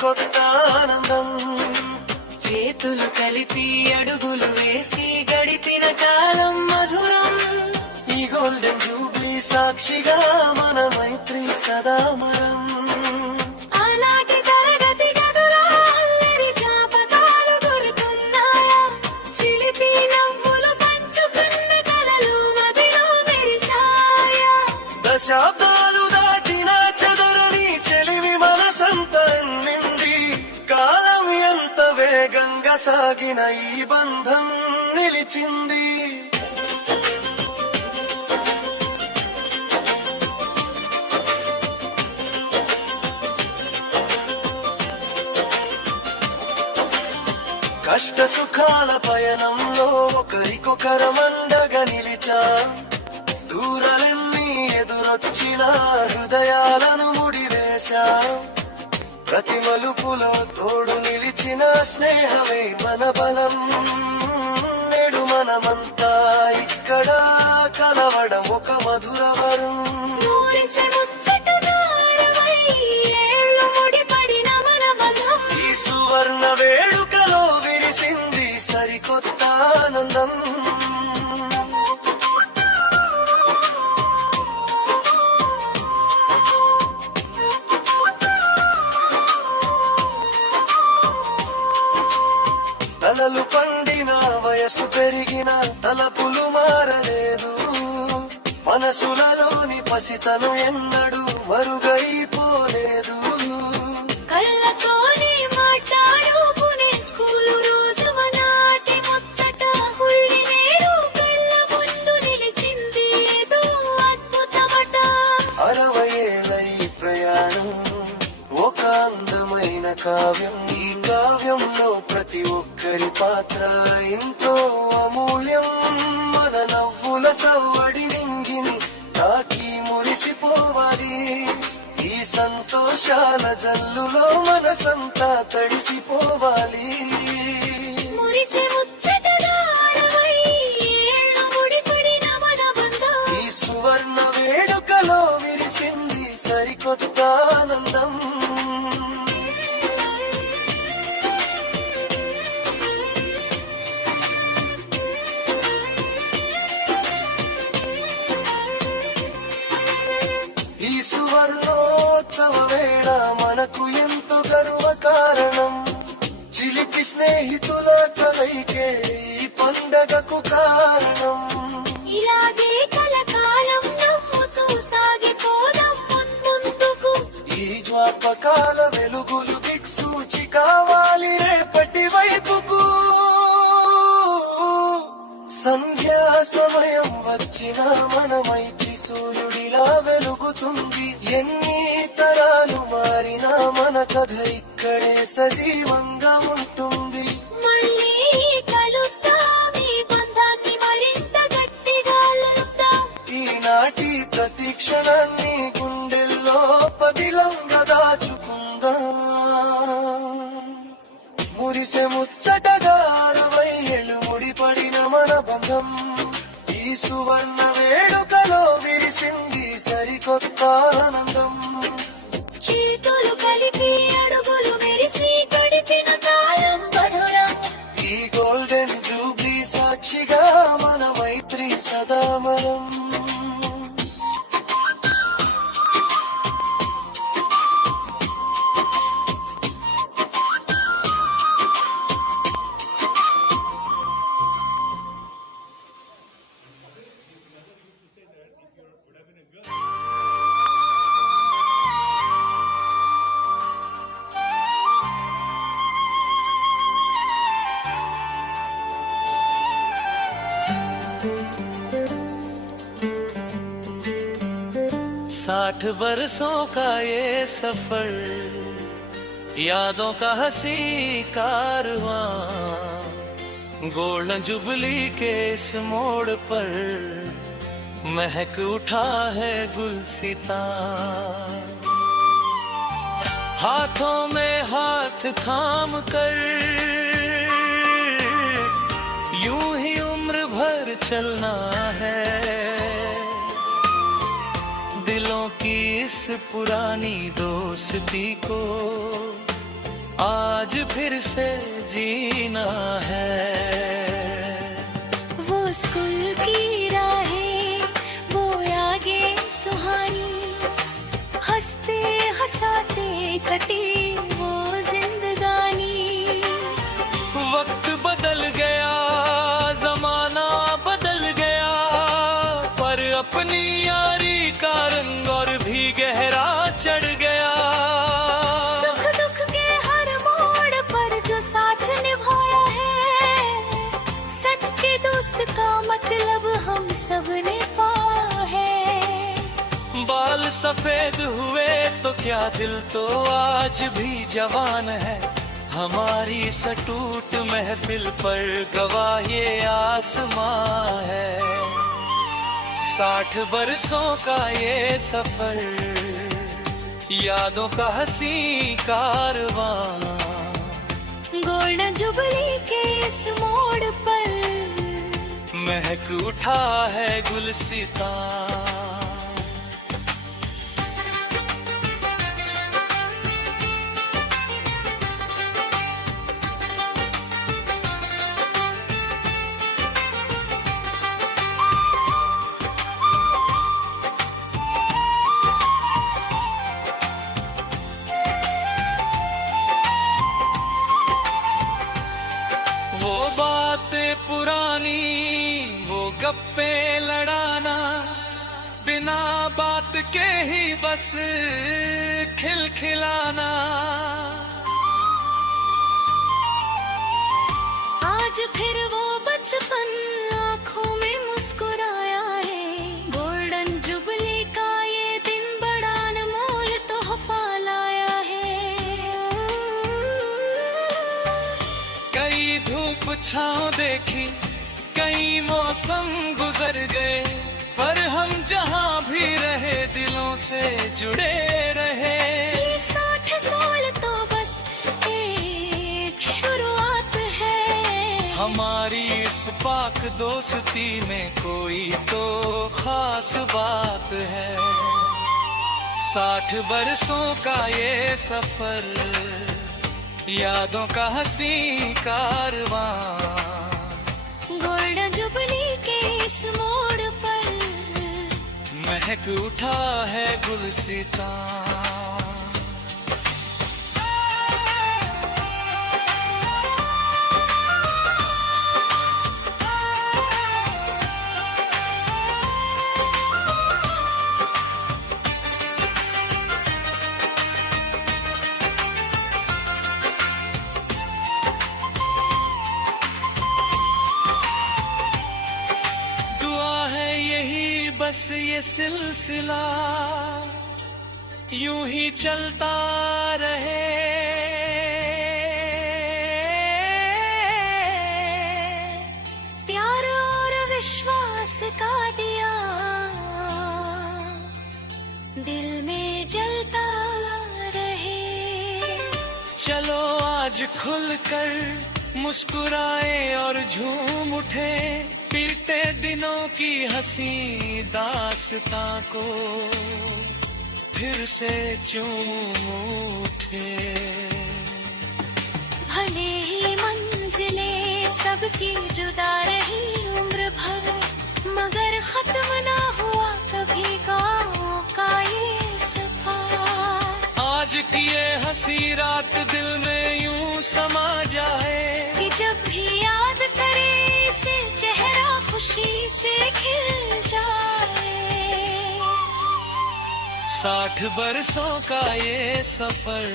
కొత్త ఆనందం చేతులు కలిపి అడుగులు వేసి గడిపిన కాలం మధురం ఈ గోల్డెన్ జూబ్లీ సాక్షిగా మన మైత్రి సదామరం ఆనాటి తరగతి గదుల అల్లరి జ్ఞాపకాలు గుర్తున్నాయా చిలిపి నవ్వులు పంచుకున్న కలలు మదిలో మెరిచాయా దశాబ్దాలు దాటిన చదురుని చెలివి మనసంత కాలం ఎంత వేగంగా సాగిన ఈ బంధం నిలిచింది కష్ట సుఖాల పయనంలో ఒకరికొకరమండగా నిలిచాం దూరాలెన్ని ఎదురొచ్చిన హృదయాలను ముడివేశాం ప్రతి మలుపులో తోడు నిలిచిన స్నేహమే మన బలం నేడు మనమంతా ఇక్కడ కలవడం ఒక మధురవరం ఈ సువర్ణ వేడుకలో విరిసింది సరికొత్త ఆనందం తలలు పండిన వయసు పెరిగిన తలపులు మారలేదు మనసులలోని పసితను ఎన్నడూ మరుగైపోలేదు కళ్ళతోనే మాట్లాడుకునే స్కూలు రోజు నాటి ముచ్చట హుళ్ళి నేడు కళ్ళ ముందు నిలిచింది ఏదో అద్భుతమట 60 ఏళ్ళ ఈ ప్రయాణం ఒక అందమైన కావ్యం ఈ కావ్యంలో ప్రతి ఒక్కరి పాత్ర ఎంతో అమూల్యం మన నవ్వుల సవ్వడి నింగిని తాకి మురిసిపోవాలి ఈ సంతోషాల జల్లులో మనసంతా తడిసిపోవాలి ఈ సువర్ణ వేడుకలో విరిసింది సరికొత్త ఆనందం సువర్ణోత్సవ వేళ మనకు ఎంతో గర్వ కారణం చిలిపి స్నేహితుల కలయికే ఈ పండగకు కారణం ఇలాగే కలకాలం నవ్వుతూ సాగిపోదాం ముందుకు ఈ జ్ఞాపకాల వెలుగులు దిక్సూచి కావాలి రేపటి వైపుకు సంధ్యా సమయం వచ్చిన మన మైత్రి సూర్యుడిలా వెలుగుతుంది ఎన్ని తరాలు మారినా మన కథ ఇక్కడే సజీవంగా ఉంటుంది మళ్ళీ కలుద్దాం ఈ బంధాన్ని మరింత గట్టిగా అల్లుదాం ఈనాటి ప్రతి క్షణాన్ని గుండెల్లో పదిలంగా దాచుకుందాం మురిసె ముచ్చటగా 60 ఏళ్ళు ముడిపడిన మన బంధం ఈ సువర్ణ వేడుకలో విరిసింది సరికొత్త ఆనందం చేతులు కలిపి అడుగులు మెరిసి గడిపిన కాలం మధురం ఈ గోల్డెన్ జూబ్లీ సాక్షిగా మన మైత్రి సదామరం 60 बरसों का ये सफर, यादों का हंसी कारवां, गोल्डन जुबली के इस मोड़ पर महक उठा है गुलसिता। हाथों में हाथ थाम कर यूं ही उम्र भर चलना है, दिलों की इस पुरानी दोस्ती को आज फिर से जीना है। वो स्कूल की राहें, वो यादें सुहानी, हंसते हंसाते कटी वो जिंदगानी। वक्त बदल गया, जमाना बदल गया, पर अपनी यारी का रंग और भी गहरा चढ़ गया। सुख दुख के हर मोड़ पर जो साथ निभाया है, सच्चे दोस्त का मतलब हम सब ने पाया है। बाल सफेद हुए तो क्या, दिल तो आज भी जवान है। हमारी सटूट महफिल पर गवाह ये आसमां है। 60 बरसों का ये सफर, यादों का हंसी कारवां, गोल्डन जुबली के इस मोड़ पर महक उठा है गुलसिता। वो बातें पुरानी, वो गप्पे लड़ाना, बिना बात के ही बस खिलखिलाना। आज फिर वो बचपन आँखों में मुस्कुराया है। गोल्डन जुबली का ये दिन बड़ा अनमोल तोहफा लाया है। कई धूप छाँव देखी, कई मौसम गुजर गए, पर हम जहाँ भी रहे दिलों से जुड़े रहे। ये 60 साल तो बस एक शुरुआत है। हमारी इस पाक दोस्ती में कोई तो खास बात है। 60 बरसों का ये सफर, यादों का हंसी कारवां, गोल्डन जुबली के इस मोड़ पर महक उठा है गुलसिता। बस ये सिलसिला यूं ही चलता रहे। प्यार और विश्वास का दिया दिल में जलता रहे। चलो आज खुलकर मुस्कुराए और झूम उठे, बीते दिनों की हंसी दास्तां को फिर से चूम उठे। भले ही मंजिलें सबकी जुदा रही उम्र भर, मगर खत्म ना हुआ कभी गाँव का ये सफर। आज की ये हंसी रात दिल में यूं समा जाए कि जब भी याद करे इसे चेहरा खुशी से खिल जाए। 60 बरसों का ये सफर,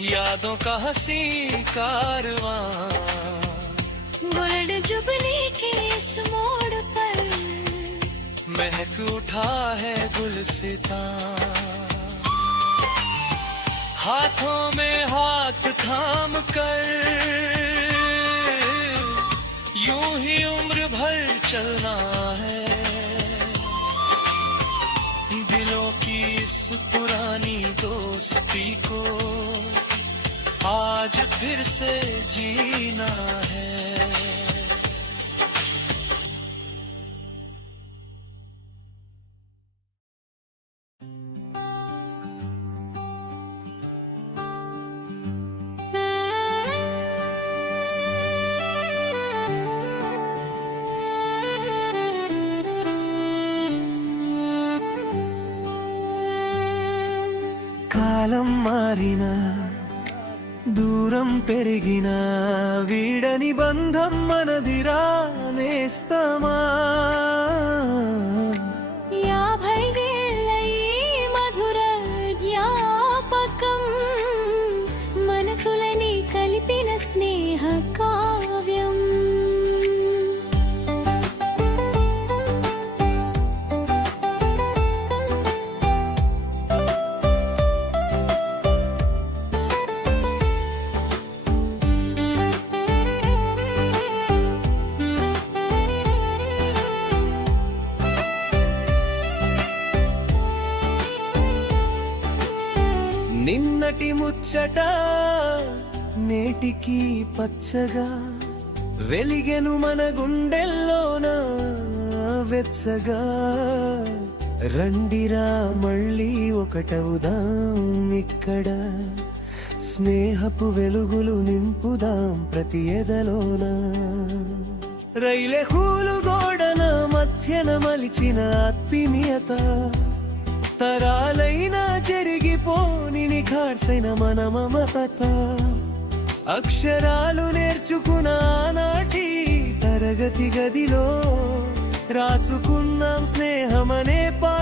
यादों का हंसी कारवां, गोल्डन जुबली के इस मोड़ पर महक उठा है गुल गुलसिता, हाथों में हाथ थाम कर यूं ही उम्र भर चलना है, दिलों की इस पुरानी दोस्ती को आज फिर से जीना है। కాలం మారినా దూరం పెరిగినా వీడని బంధం మనదిరా నేస్తమా, 50 ఏళ్ల ఈ మధుర జ్ఞాపకం మనసులని కలిపిన స్నేహ కావ్యం. నిన్నటి ముచ్చట నేటికి పచ్చగా వెలిగెను మన గుండెల్లోన వెచ్చగా. రండిరా మళ్ళీ ఒకటవుదాం ఇక్కడ, స్నేహపు వెలుగులు నింపుదాం ప్రతి ఎదలోన. రైలే హూలు గోడల మధ్యన మలిచిన ఆత్మీయత, తరాలైనా జరిగిపోని నిఖార్సైన మన మమత. అక్షరాలు నేర్చుకున్న నాటి తరగతి గదిలో రాసుకున్నాం స్నేహమనే పాట.